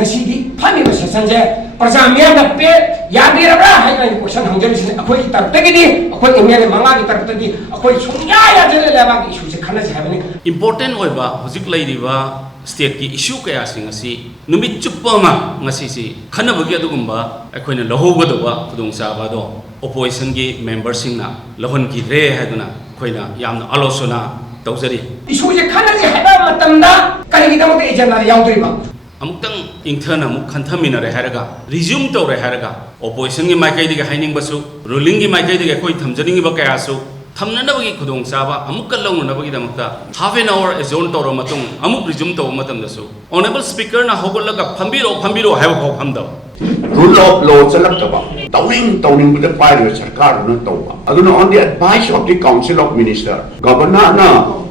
ngasi di phami ba session je prajamya na pe ya bi ra hai kai question hangjali sin akhoi tar te gi di akhoi email manga gi tar te di akhoi sungya ya je le ba gi issue se khana je habani important oi ba hojik lai ri ba state ki issue kaya sing asi numit chuppa ma ngasi si khana ba gi adugumba akhoi na laho ba do ba khudung sa ba do opposition gi member sing na lahon ki re haduna akhoi na yamna alosona tawjari issue je khana je haba matamda kali gi da mo agenda yaudri ba amutang ingthana amuk khantamina re haraga resume to re haraga opposition gi maikai dige haining basu ruling gi maikai dige koi thamjani gi ba kaya su thamna na bagi khudong saba amuk kalong na bagi damakta half an hour azone to ro matung amuk resume to matam dasu honorable speaker na hogolaga phambiro haiba phau phamda rule of law chalakta towing with the private sarkar na tawba aduna on the advice of the council of minister governor na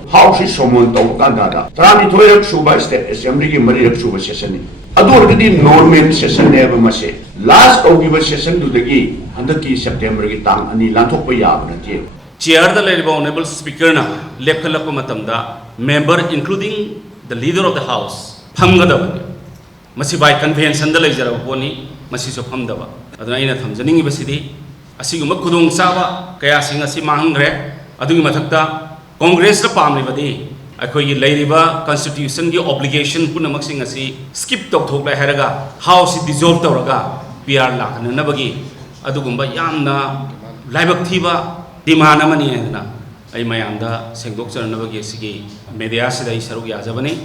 House is someone to Canada. Trani Toyak Suba State Assembly Maria Suba session. Adorgadi normal session never must say. Last of session to the key, 100 September Tang and Lantopaya. Chair the Lady Honorable Speaker na Lepalapamatamda, member including the leader of the House, Pangada. Masibai convention the laser of Boni, Masiso Pamdava. Adana Thamzani University, Asinguma Kudung Sava, Kayasing Asimangre, Adumatakta. Congress the palm river day. I call you lady constitution the obligation punamaxing asi skip to talk by heraga house dissolved oraga PR la and nabagi adugumba yamna libactiva dimana money and I mayanda sing doctor nabagi sigi media sida isarugi azabani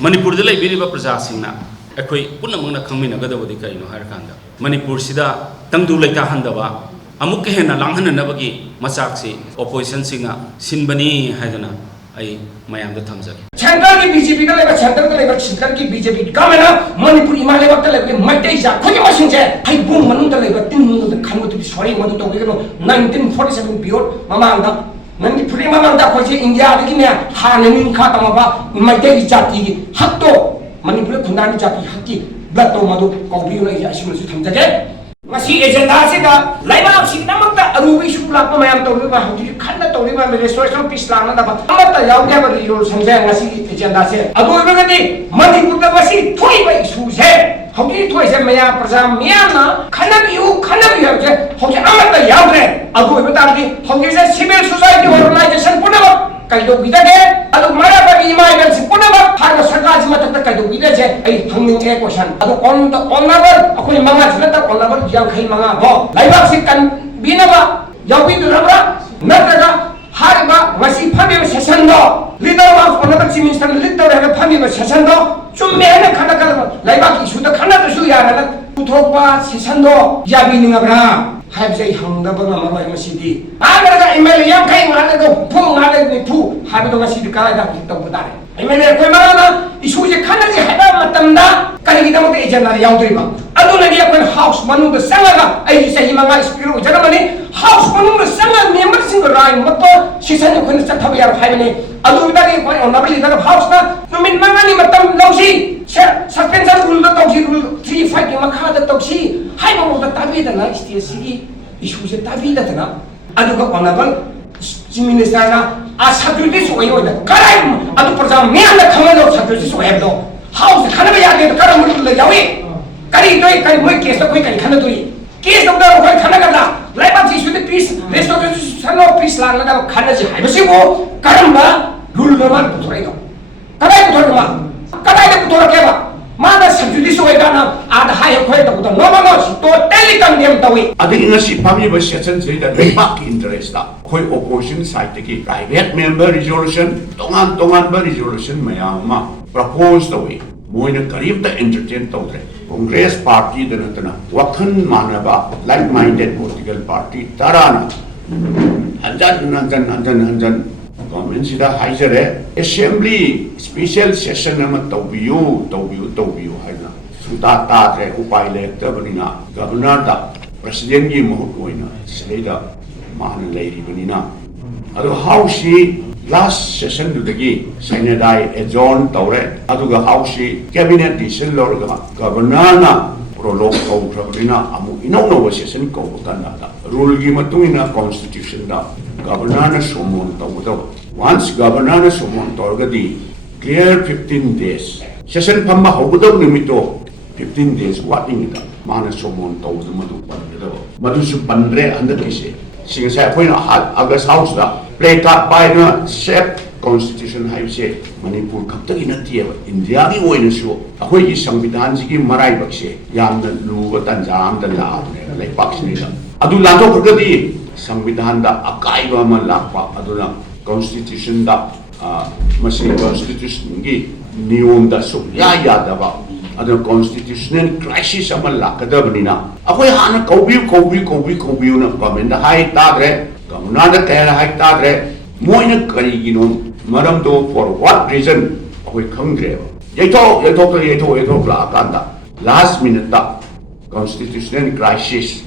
Manipur the Liberiba Prasasina. A quay punamana coming a gadavadika in Harakanda. Manipur sida Tangdu Leka Handava. Amukahena Langhana Nabagi, Masaksi, opposition singer, Sinbani Hadana, I Mayam the Tamzak. Chandra BJP level, Chandra level, Chandra BJP, Governor, Manipur Imale level, Matesa, Koyamashinja, I boom Manunda level, Tin the Kamu to be sorry, Madu 1947 pure, Mamanda, Manipuri Mamanda, India, Guinea, Hanamin Katamaba, Matei Jati, Hato, Manipur Kundani Jati, Haki, Blato Madu, Kobi, Ashim Tamzake. Masi agenda sida laiba sida makta arubi shula pa mayam tawri ba hudi khanna tawri ba restoration peace lana da ba amata yawge ba resolution je ngasi agenda se adu ibagati manipur da basi thoi ba issue se hudi thoi se maya praja miyana khanna biu je hudi amata yawge adu ibagati hudi se civil society organization punaba kaido bidage adu mara ba email se punaba harga sarkar ji matak kaido bidaje ai hangning e question adu on the honorable akoi manga jilata honorable khai manga bo laibak si kan binaba yawi durabra nataga hariba masi phami session do leader of honorable chief minister leader ha phami session do chumme na khana kala laibak issue da khana da su yara na puthokba session do yabi ningabra habjai hangdaba na maroi masidi aga email yang khai ngala go phu ngala ni phu habido masidi kala da to budare email koi mara issue je khana je hada matamda kali kita mo agenda yaudriba aduna ni akon house manu da sangaga ai sahi manga speaker jagamani house manu da sanga member sing rai mato session ko ni chathabi yar phaibani adu bidagi ko honorable leader of house na numin manga ni matam lawsi suspension rule da tawsi rule 35 ki makha da tawsi hai mo da tabi da na stage si issue je tabi da na adu ko honorable chief minister na asabudi so ayo da karai adu praja me na khamalo sabudi so hebdo house khana ba ya de karam rule da yawi Kari doi kari moi case to koi kari khana doi case to da koi khana kada laiba ji su de peace restoration of peace la da khana ji hai basi bo karamba rule no man puthrai ko kadai puthrai ma kadai de puthra ke ba ma da subjudi so ga na ad hai khoi to no no totally condemn tawi adi ngasi pami ba session je da back interest da koi opposition side ki private member resolution tongan ba resolution mayama propose tawi moina karib da entertain tawdre Congress party danatana wakhan manaba like-minded political party tarana hanjan government sida haijare assembly special session ama tawbiyu haina suda ta re upai le tabanina governor da president gi mahut oina seleda man leiri banina adu how she last session to the gate, Senadai adjourned Tauret, Aduga House, Cabinet, Silorga, Governor, Prolog, Travelina, Amu, no session, Canada. Rule Gimatuna Constitution, Governor Sumon Tauto. Once Governor Sumon Torgadi, clear 15 days. Session Pama Hobudo Nimito, 15 days ꯋꯥꯠꯂꯤꯉꯩꯗ ꯃꯥꯅ ꯁꯣꯃꯣꯟ ꯇꯧꯕꯗ ꯃꯗꯨ ꯄꯟꯒꯗꯕ ꯃꯗꯨꯁꯨ ꯄꯟꯗ꯭ꯔꯦ ꯍꯟꯗꯛꯀꯤꯁꯦ ꯁꯤꯡꯁꯦ ꯑꯩꯈꯣꯏꯅ ꯑꯥꯒꯁ ꯍꯥꯎꯁꯇ play card ꯄꯥꯏꯅ ꯁꯦꯞ constitution ꯍꯥꯏꯕꯁꯦ ꯃꯅꯤꯄꯨꯔ ꯈꯛꯇꯒꯤ ꯅꯠꯇꯦꯕ ꯏꯟꯗꯤꯌꯥꯒꯤ ꯑꯣꯏꯅꯁꯨ ꯑꯩꯈꯣꯏꯒꯤ ꯁꯪꯕꯤꯙꯥꯟꯁꯤꯒꯤ ꯃꯔꯥꯏꯕꯛꯁꯦ ꯌꯥꯝꯅ ꯂꯨꯕ ꯇꯥꯟꯖꯥ ꯑꯃꯗ ꯂꯥꯛꯑꯕꯅꯦꯕ ꯂꯩꯄꯥꯛꯁꯤꯡꯁꯤꯗ ꯑꯗꯨ ꯂꯥꯟꯊꯣꯛꯈ꯭ꯔꯒꯗꯤ ꯁꯪꯕꯤꯙꯥꯟꯗ ꯑꯀꯥꯏꯕ ꯑꯃ ꯂꯥꯛꯄ ꯑꯗꯨꯅ ꯀꯣꯟꯁꯇꯤꯇ꯭ꯌꯨꯁꯟꯗ ꯃꯁꯤ ꯀꯣꯟꯁꯇꯤꯇ꯭ꯌꯨꯁꯟꯒꯤ ꯅꯤꯌꯣꯝꯗ ꯁꯨꯛꯌꯥ ꯌꯥꯗꯕ ꯑꯗꯨꯅ ꯀꯣꯟꯁꯇꯤꯇ꯭ꯌꯨꯁꯅꯦꯜ ꯀ꯭ꯔꯥꯏꯁꯤꯁ ꯑꯃ ꯂꯥꯛꯀꯗꯕꯅꯤꯅ ꯑꯩꯈꯣꯏ ꯍꯥꯟꯅ ꯀꯧꯕꯤꯌꯨꯅ ꯒꯚꯔꯟꯃꯦꯟꯗ ꯍꯥꯏ ꯇꯥꯗ꯭ꯔꯦ ꯒꯚꯔꯅꯔꯗ ꯀꯌꯥ ꯍꯥꯏ ꯇꯥꯗ꯭ರೆ ꯃꯣꯏꯅ ꯀꯔꯤꯒꯤꯅꯣ ꯃꯔꯝꯗꯣ ꯐꯣꯔ ꯋꯥꯠ ꯔꯤꯖꯟ ꯑꯩꯈꯣꯏ ꯈꯪꯗ꯭ꯔꯦꯕ ꯌꯩꯊꯣꯛ ꯂꯥꯛꯑꯀꯥꯟꯗ ꯂꯥꯁ ꯃꯤꯅꯠꯇ ꯀꯣꯟꯁꯇꯤꯇ꯭ꯌꯨꯁꯅꯦꯜ ꯀ꯭ꯔꯥꯏꯁꯤꯁ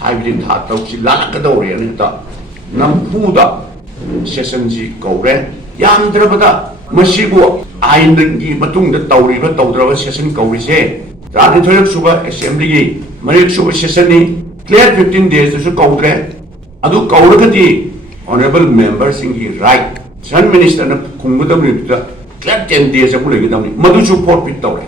ꯍꯥꯏꯕꯗꯤ ꯊꯥ ꯇꯔꯨꯛꯁꯤ ꯂꯥꯜꯂꯛꯀꯗꯧꯔꯦꯅ ꯍꯦꯛꯇ ꯅꯝꯐꯨꯗ ꯁꯦꯁꯟꯁꯤ ꯀꯧꯔꯦ ꯌꯥꯝꯗ꯭ꯔꯕꯗ ꯃꯁꯤꯕꯨ ꯑꯥꯏꯟꯒꯤ ꯃꯇꯨꯡꯗ ꯇꯧꯔꯤꯕ ꯇꯧꯗ꯭ꯔꯕ ꯁꯦꯁꯟ ꯀꯧꯔꯤꯁꯦ 12ꯔꯛ ꯁꯨꯕ ꯑꯦꯁꯦꯝꯕ꯭ꯂꯤꯒꯤ 3ꯔꯛ ꯁꯨꯕ ꯁꯦꯁꯟꯅꯤ ꯀ꯭ꯂꯤꯌꯔ 15 daysꯗꯁꯨ ꯀꯧꯗ꯭ꯔꯦ ꯑꯗꯨ ꯀꯧꯔꯒꯗꯤ honorable membersinggi right Prime Ministerna khunggadamni da clear 10 days amu legidamni maduchu forfeit tawre